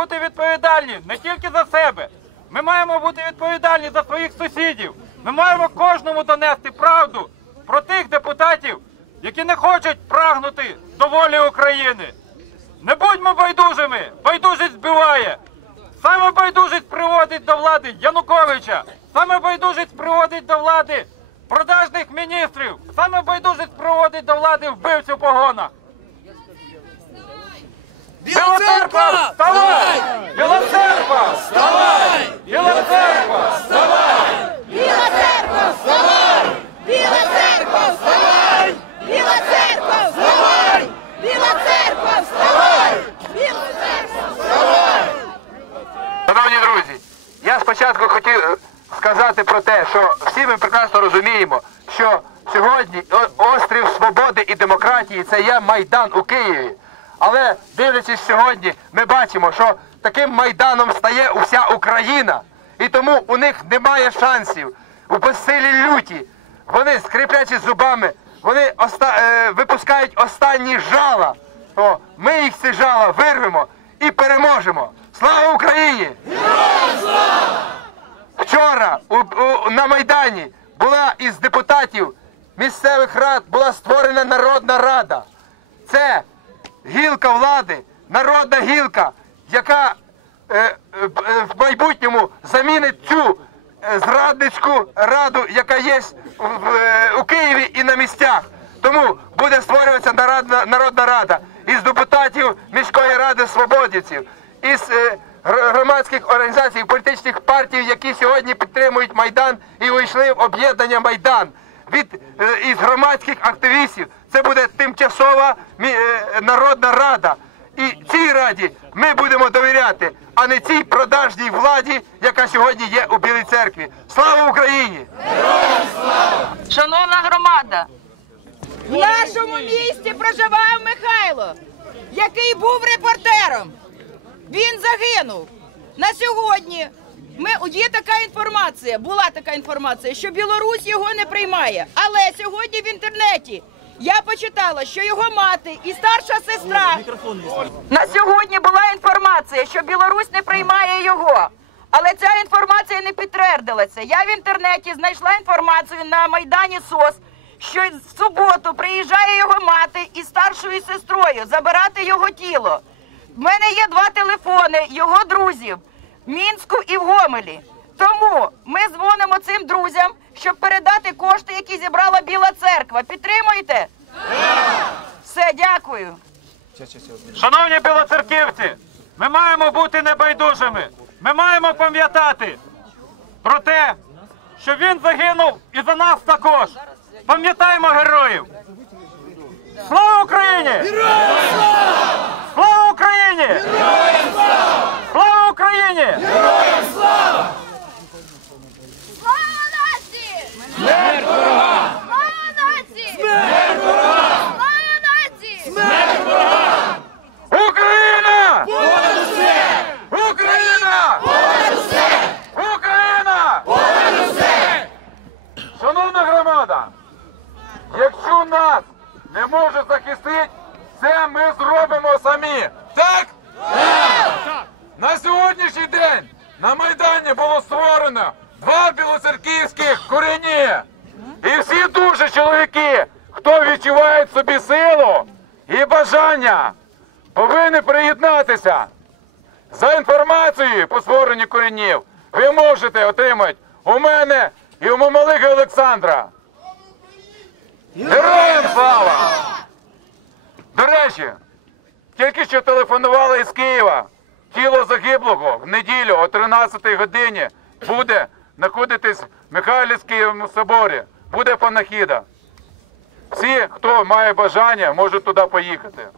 бути відповідальні не тільки за себе. Ми маємо бути відповідальні за своїх сусідів. Ми маємо кожному донести правду про тих депутатів, які не хочуть прагнути до волі України. Не будьмо байдужими! Байдужість збиває! Саме байдужість приводить до влади Януковича! Саме байдужість приводить до влади продажних міністрів! Саме байдужість приводить до влади вбивців погонах! Біла церква! Вставай! Біла церква! Вставай! Біла церква! Вставай! Біла церква, вставай! Біла церква, вставай! Біла церква, вставай! Біла церква, вставай! Біла церква, вставай! Шановні друзі, я спочатку хотів е, сказати про те, що всі ми прекрасно розуміємо, що сьогодні острів свободи і демократії це є Майдан у Києві. Але дивлячись сьогодні, ми бачимо, що таким майданом стає вся Україна. І тому у них немає шансів. У безсилі люті. Вони, скріплячи зубами, вони оста- е, випускають останні жала. О, ми їх ці жала вирвемо і переможемо. Слава Україні! Вчора у, у- на Майдані була із депутатів місцевих рад була створена Народна Рада. Це гілка влади, народна гілка, яка е, е, е, в майбутньому замінить цю зрадницьку раду, яка є у Києві і на місцях. Тому буде створюватися народна, народна рада із депутатів міської ради свободівців, із громадських організацій, політичних партій, які сьогодні підтримують Майдан і увійшли в об'єднання Майдан від е, із громадських активістів. Це буде тимчасова мі- е, народна рада. І цій раді ми будемо довіряти, а не цій продажній владі, яка сьогодні є у Білій церкві. Слава Україні! Шановна громада, В нашому місті проживає Михайло, який був репортером. Він загинув. На сьогодні ми, є така інформація, була така інформація, що Білорусь його не приймає. Але сьогодні в інтернеті я почитала, що його мати і старша сестра на сьогодні була інформація, що Білорусь не приймає його. Але ця інформація не підтвердилася. Я в інтернеті знайшла інформацію на Майдані СОС, що в суботу приїжджає його мати із старшою сестрою забирати його тіло. В мене є два телефони його друзів Мінську і в Гомелі. Тому ми дзвонимо цим друзям, щоб передати кошти, які зібрала Біла церква. Підтримуєте? Все, дякую. Шановні білоцерківці, ми маємо бути небайдужими. Ми маємо пам'ятати про те, що він загинув і за нас також. Пам'ятаємо героїв. Слава Україні! Слава Україні! Слава Україні! Слава нації! Смерть ворога! Слава нації! Смерть ворога! Слава нації! Україна! Україна! Україна! Шановна громада, якщо нас не може захистити, це ми зробимо самі. Так? Так! На сьогоднішній день на Майдані було створено два білоцерківських корені. І всі дуже чоловіки, хто відчуває в собі силу і бажання, повинні приєднатися. За інформацією по створенню ви можете отримати у мене і у Мамалига Олександра. Героям слава! До речі, тільки що телефонували із Києва. Тіло загиблого в неділю о 13 годині буде знаходитись в Михайлівському соборі. Буде панахіда. Всі, хто має бажання, можуть туди поїхати.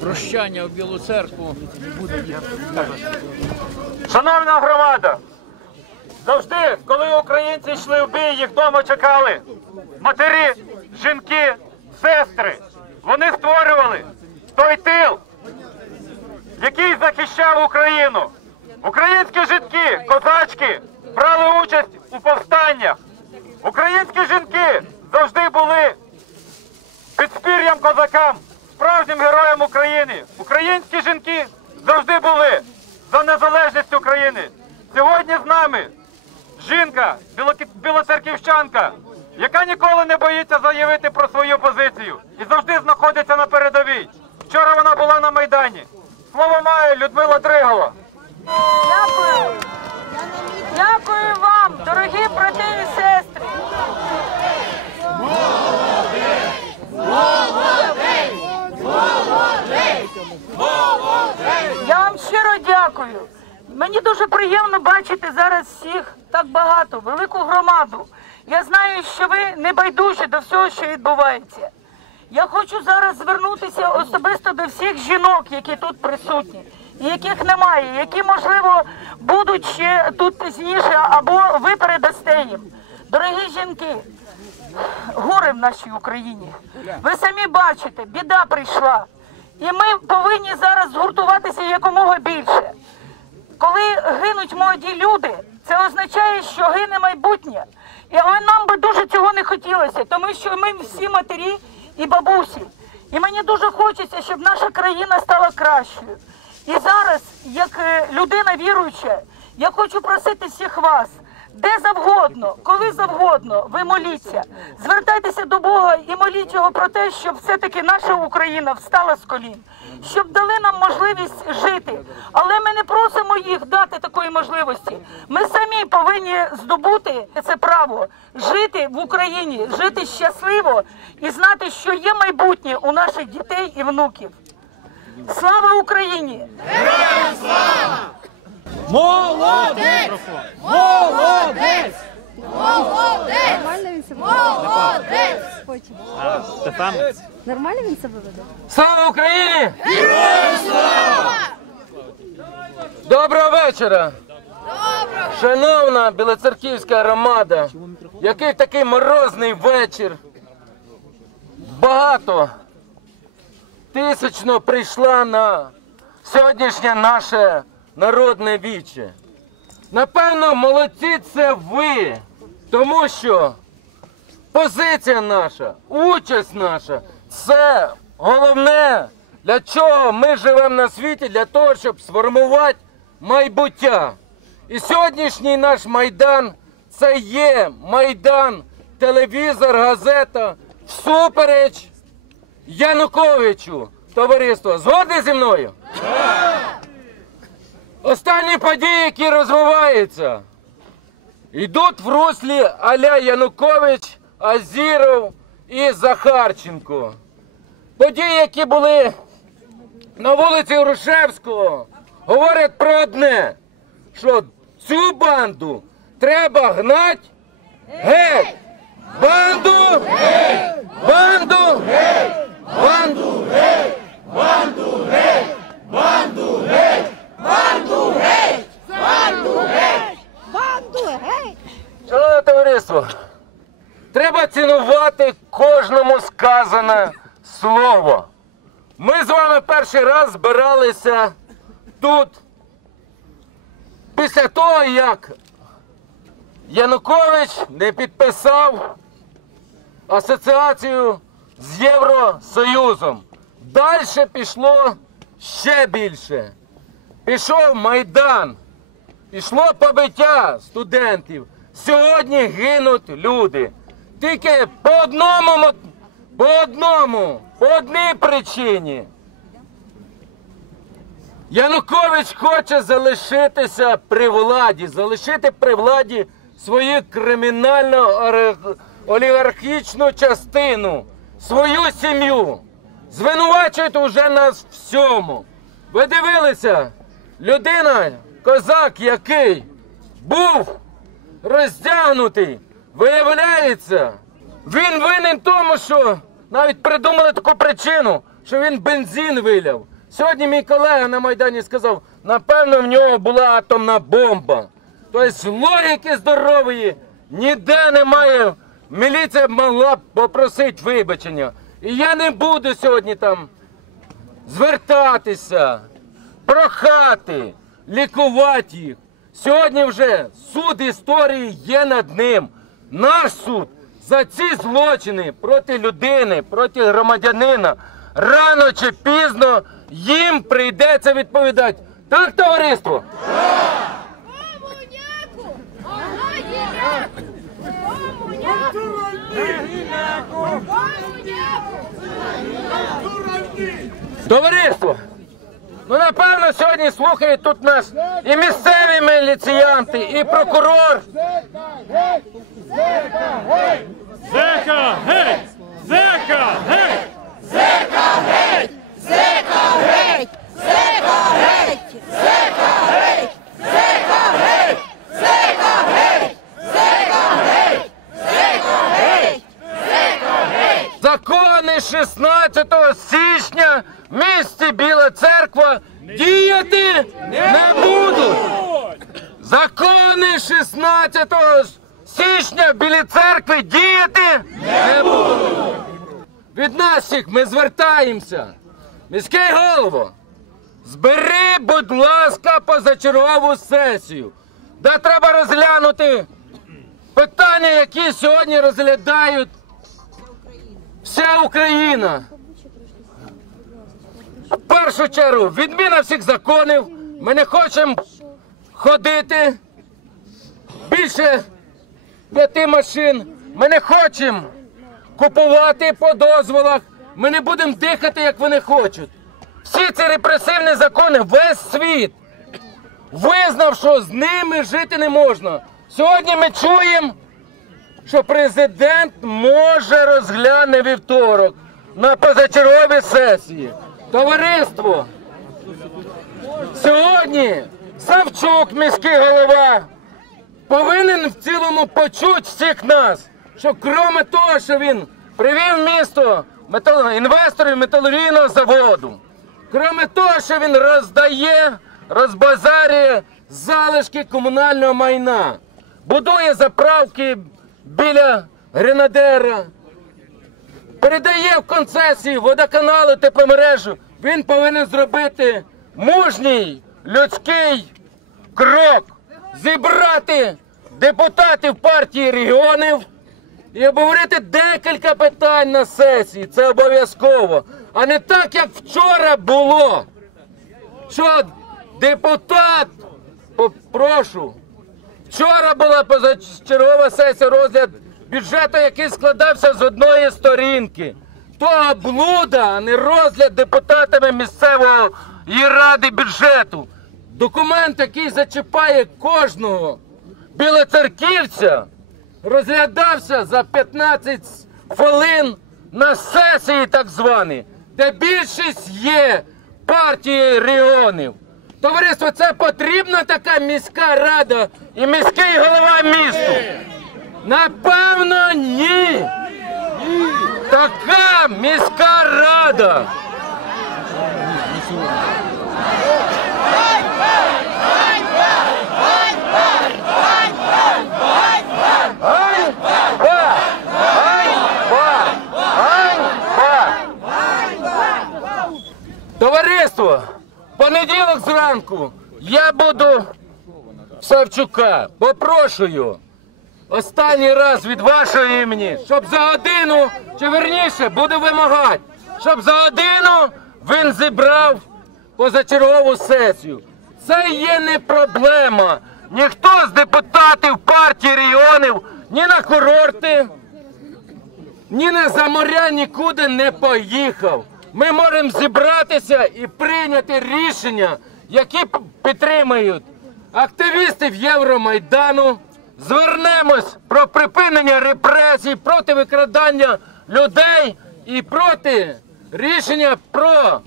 Прощання в Білу церкву. Шановна громада, завжди, коли українці йшли в бій, їх вдома чекали матері, жінки, сестри. Вони створювали той тил, який захищав Україну. Українські жінки, козачки брали участь у повстаннях. Українські жінки завжди були під спір'ям козакам, справжнім героям України. Українські жінки завжди були за незалежність України. Сьогодні з нами жінка, білоцерківщанка, яка ніколи не боїться заявити про свою позицію і завжди знаходиться на передовій. Вчора вона була на Майдані. Слово має Людмила Дригова. Дякую. Дякую вам, дорогі брати і сестри. Я вам щиро дякую. Мені дуже приємно бачити зараз всіх так багато, велику громаду. Я знаю, що ви не байдужі до всього, що відбувається. Я хочу зараз звернутися особисто до всіх жінок, які тут присутні, яких немає, які, можливо, будуть ще тут пізніше, або ви передасте їм. Дорогі жінки, горе в нашій Україні. Ви самі бачите, біда прийшла. І ми повинні зараз згуртуватися якомога більше. Коли гинуть молоді люди, це означає, що гине майбутнє. І але нам би дуже цього не хотілося, тому що ми всі матері і бабусі. І мені дуже хочеться, щоб наша країна стала кращою. І зараз, як е, людина віруюча, я хочу просити всіх вас, де завгодно, коли завгодно, ви моліться, звертайтеся до Бога і моліть його про те, щоб все-таки наша Україна встала з колін, щоб дали нам можливість жити. Але ми не просимо їх дати такої можливості. Ми самі повинні здобути це право жити в Україні, жити щасливо і знати, що є майбутнє у наших дітей і внуків. Слава Україні! Нормально він себе веде? Хоче. Нормально він себе веде? Слава Україні! Доброго вечора! Шановна білоцерківська громада, який такий морозний вечір. Багато тисячно прийшла на сьогоднішнє наше народне віче. Напевно, молодці це ви, тому що позиція наша, участь наша це головне, для чого ми живемо на світі, для того, щоб сформувати майбуття. І сьогоднішній наш майдан це є майдан, телевізор, газета, всупереч Януковичу. Товариство, згодні зі мною? Останні події, які розвиваються, йдуть в руслі Аля Янукович, Азіров і Захарченко. Події, які були на вулиці Грушевського, говорять про одне, що цю банду треба гнати геть! Банду! Геть! Банду! Геть! Банду! Геть! Банду! Геть! Банду! Геть! Банду! Геть! Банду! Шановне товариство, треба цінувати кожному сказане слово. Ми з вами перший раз збиралися тут після того, як Янукович не підписав асоціацію з Євросоюзом. Далі пішло ще більше. Пішов Майдан. Пішло побиття студентів. Сьогодні гинуть люди. Тільки по одному, по одному, по одній причині. Янукович хоче залишитися при владі, залишити при владі свою кримінально олігархічну частину, свою сім'ю. Звинувачують уже нас всьому. Ви дивилися, людина, козак, який був роздягнутий, виявляється, він винен тому, що навіть придумали таку причину, що він бензин виляв. Сьогодні мій колега на Майдані сказав, напевно, в нього була атомна бомба. Тобто логіки здорової ніде немає. Міліція могла б попросити вибачення. І я не буду сьогодні там звертатися прохати, лікувати їх. Сьогодні вже суд історії є над ним. Наш суд за ці злочини проти людини, проти громадянина рано чи пізно їм прийдеться відповідати. Так, товариство? Товариство! Ну, напевно, сьогодні слухають тут нас і місцеві міліціянти, і прокурор. Зека, гей! Зека, геть! Закони 16 січня в місті Біла Церква діяти не будуть. Закони 16 січня в Білій церкві діяти не будуть. Від нас ми звертаємося. Міський голово, збери, будь ласка, позачергову сесію, де треба розглянути питання, які сьогодні розглядають вся Україна. В першу чергу відміна всіх законів. Ми не хочемо ходити більше п'яти машин. Ми не хочемо купувати по дозволах. Ми не будемо дихати, як вони хочуть. Всі ці репресивні закони, весь світ визнав, що з ними жити не можна. Сьогодні ми чуємо що президент може розгляне вівторок на позачерговій сесії. Товариство, сьогодні Савчук, міський голова, повинен в цілому почути всіх нас, що крім того, що він привів місто інвесторів металургійного заводу, крім того, що він роздає, розбазарює залишки комунального майна, будує заправки біля Гренадера, передає в концесії водоканалу тепломережу, він повинен зробити мужній людський крок, зібрати депутатів партії регіонів і обговорити декілька питань на сесії. Це обов'язково. А не так, як вчора було. Що депутат, попрошу, Вчора була позачергова сесія розгляд бюджету, який складався з одної сторінки. То блуда, а не розгляд депутатами місцевої ради бюджету. Документ, який зачіпає кожного білоцерківця, розглядався за 15 хвилин на сесії так званій, де більшість є партії регіонів. Товариство, це потрібна така міська рада і міський голова місту? Напевно, ні. Така міська рада. Товариство, понеділок зранку я буду в Савчука. Попрошую останній раз від вашого імені, щоб за годину, чи верніше, буду вимагати, щоб за годину він зібрав позачергову сесію. Це є не проблема. Ніхто з депутатів партії регіонів ні на курорти, ні на за моря нікуди не поїхав. Ми можемо зібратися і прийняти рішення, які п- підтримують активістів Євромайдану. Звернемось про припинення репресій проти викрадання людей і проти рішення про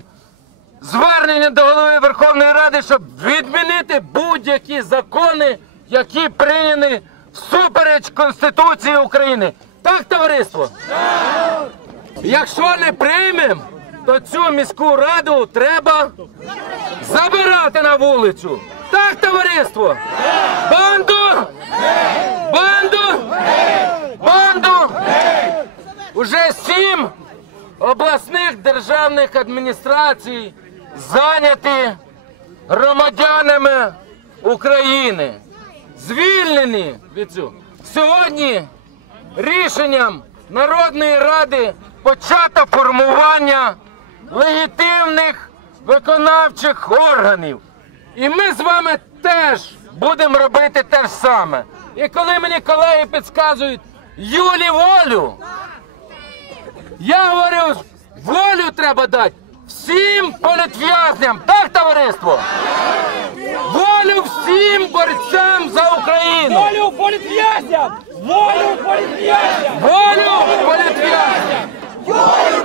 звернення до голови Верховної Ради, щоб відмінити будь-які закони, які прийняні всупереч Конституції України. Так, товариство? Якщо не приймемо, то цю міську раду треба забирати на вулицю. Так, товариство? Банду! Банду! Банду! Уже сім обласних державних адміністрацій зайняті громадянами України, звільнені від цього. Сьогодні рішенням Народної Ради почато формування легітимних виконавчих органів. І ми з вами теж будемо робити те ж саме. І коли мені колеги підказують Юлі волю, я говорю, волю треба дати всім політв'язням, так, товариство? Волю всім борцям за Україну! Волю політв'язням! Волю політв'язням! Волю політв'язням! Волю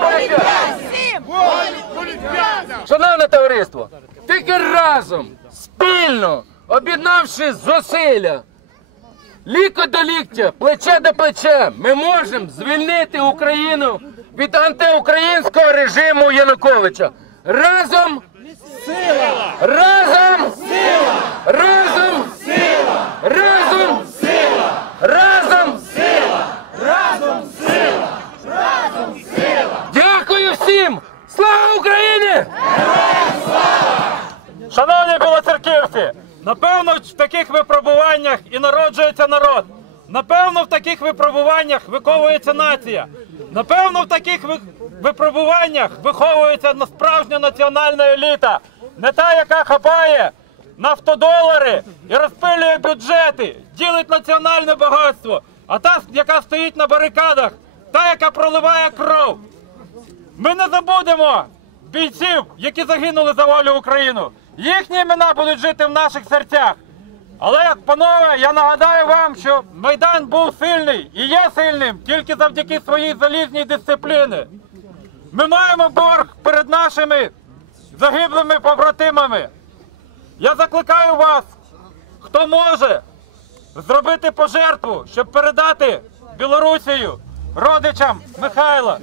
політв'язням! Шановне товариство, тільки разом, спільно, об'єднавши зусилля, ліко до ліктя, плече до плеча, ми можемо звільнити Україну від антиукраїнського режиму Януковича. Разом сила! Разом сила! Разом сила! Разом сила! Разом сила! Разом сила! Разом сила! Дякую всім! Слава Україні! Шановні білоцерківці, напевно, в таких випробуваннях і народжується народ. Напевно, в таких випробуваннях виховується нація. Напевно, в таких випробуваннях виховується справжня національна еліта. Не та, яка хапає нафтодолари і розпилює бюджети, ділить національне багатство, а та, яка стоїть на барикадах, та, яка проливає кров. Ми не забудемо бійців, які загинули за волю Україну. Їхні імена будуть жити в наших серцях. Але, панове, я нагадаю вам, що Майдан був сильний і є сильним тільки завдяки своїй залізній дисципліни. Ми маємо борг перед нашими загиблими побратимами. Я закликаю вас, хто може, зробити пожертву, щоб передати Білорусію родичам Михайла.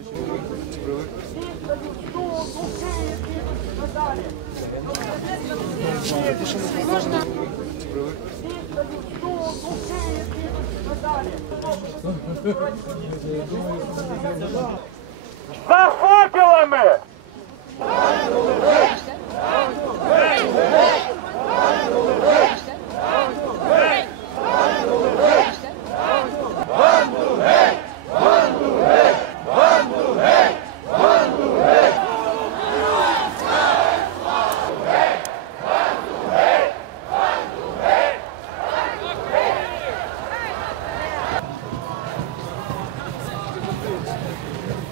За факелами!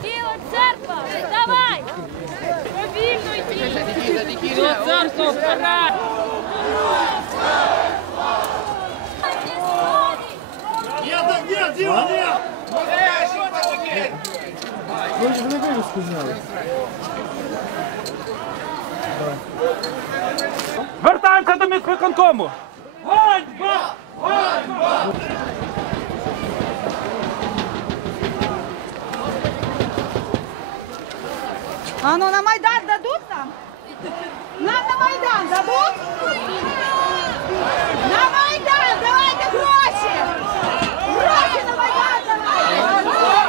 Біла церква, давай! Повільно йди! Біла церква, вперед! Вертаємося до міськвиконкому! Ганьба! А ну на Майдан дадут нам? Нам на Майдан дадут? На Майдан давайте гроші! Гроші на Майдан давайте!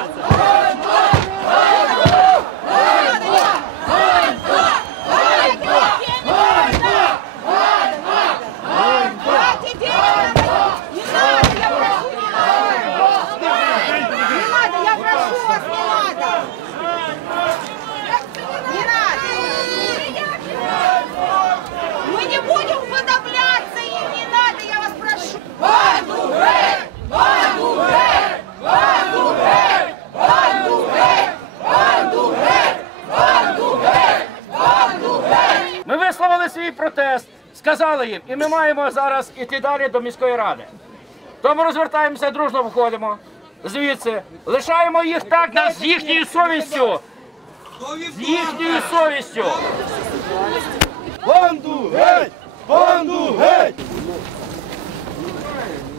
Давайте денег нам! Не надо, я прошу, не надо! Не надо, я прошу вас, не надо! Не надо! Мы не будем уподобляться им, не надо, я вас прошу! Банду геть! Банду геть! Банду геть! Банду геть! Банду геть! Банду геть! Банду геть! Ми висловили свій протест, сказали їм, і ми маємо зараз іти далі до міської ради. Тому розвертаємося, дружно виходимо. Звідси, лишаємо їх так на- з їхньою совістю. З їхньою совістю.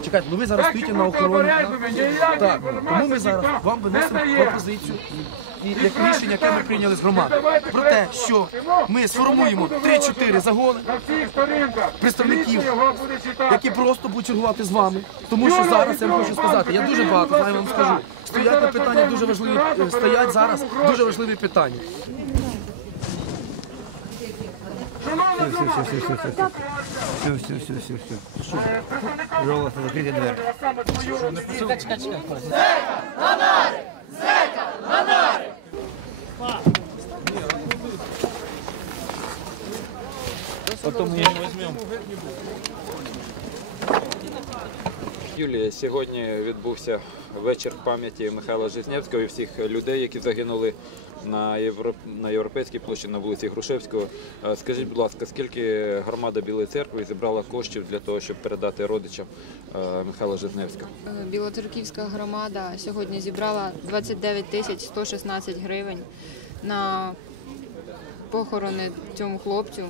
Чекайте, ну ви зараз стоїте на охороні. Так, тому ми зараз вам виносимо пропозицію як рішення, яке ми прийняли з громади, про те, що ми сформуємо 3-4 загони представників, які просто будуть чергувати з вами. Тому що зараз я вам хочу сказати, я дуже багато знаю, вам скажу. стоять на питання дуже важливі, е, стоять зараз дуже важливі питання. Все, все, все, все, все. Пожалуйста, закрийте двері. Юлія, сьогодні відбувся вечір пам'яті Михайла Жизнєвського і всіх людей, які загинули на, Євро... на Європейській площі на вулиці Грушевського. Е, Скажіть, будь ласка, скільки громада Білої церкви зібрала коштів для того, щоб передати родичам е, Михайла Жизнєвського? Білоцерківська громада сьогодні зібрала 29 тисяч 116 гривень на похорони цьому хлопцю.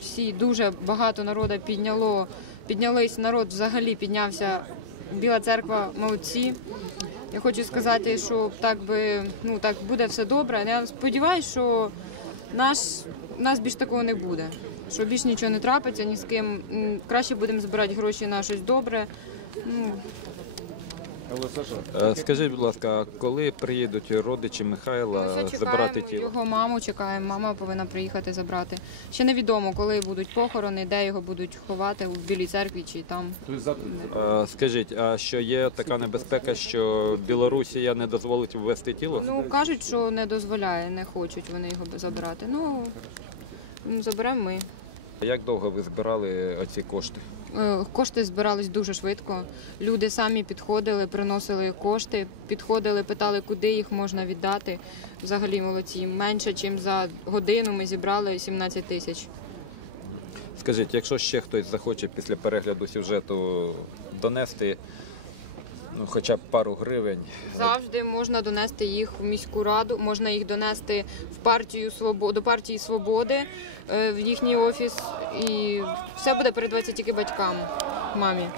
Всі дуже багато народу підняло, піднялись, народ взагалі піднявся. Біла церква молодці. Я хочу сказати, що так би ну так буде все добре. Я сподіваюся, що наш нас більш такого не буде. Що більш нічого не трапиться ні з ким. Краще будемо збирати гроші на щось добре. Ну, Е, Скажіть, будь ласка, коли приїдуть родичі Михайла Ми забирати чекаємо тіло? його маму, чекаємо. Мама повинна приїхати забрати. Ще невідомо, коли будуть похорони, де його будуть ховати у білій церкві чи там. Е, Скажіть, а що є така небезпека, що Білорусія не дозволить ввести тіло? Ну кажуть, що не дозволяє, не хочуть вони його забирати. Ну заберемо ми. Як довго ви збирали ці кошти? Е, Кошти збирались дуже швидко. Люди самі підходили, приносили кошти, підходили, питали, куди їх можна віддати. Взагалі молодці. Менше, ніж за годину ми зібрали 17 тисяч. Скажіть, якщо ще хтось захоче після перегляду сюжету донести ну, хоча б пару гривень, Завжди можна донести їх в міську раду, можна їх донести в партію Свобо- до партії Свободи е, в їхній офіс. І все буде передаватися тільки батькам, мамі.